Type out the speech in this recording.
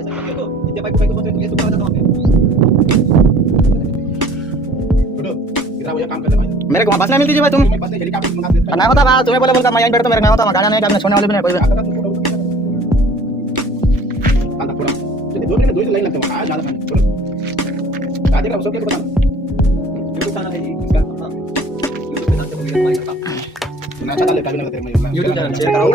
इथे बायको बायको बोलतोय, तू हे तू काय करतो? मेरे को वहाँ बस नहीं मिलती जी भाई तुम नहीं होता भाई तुम्हें बोले बोलता मैं यहीं बैठता मेरे नहीं होता गाड़ी नहीं गाड़ी सोने वाले भी नहीं कोई YouTube चैनल शेयर करो।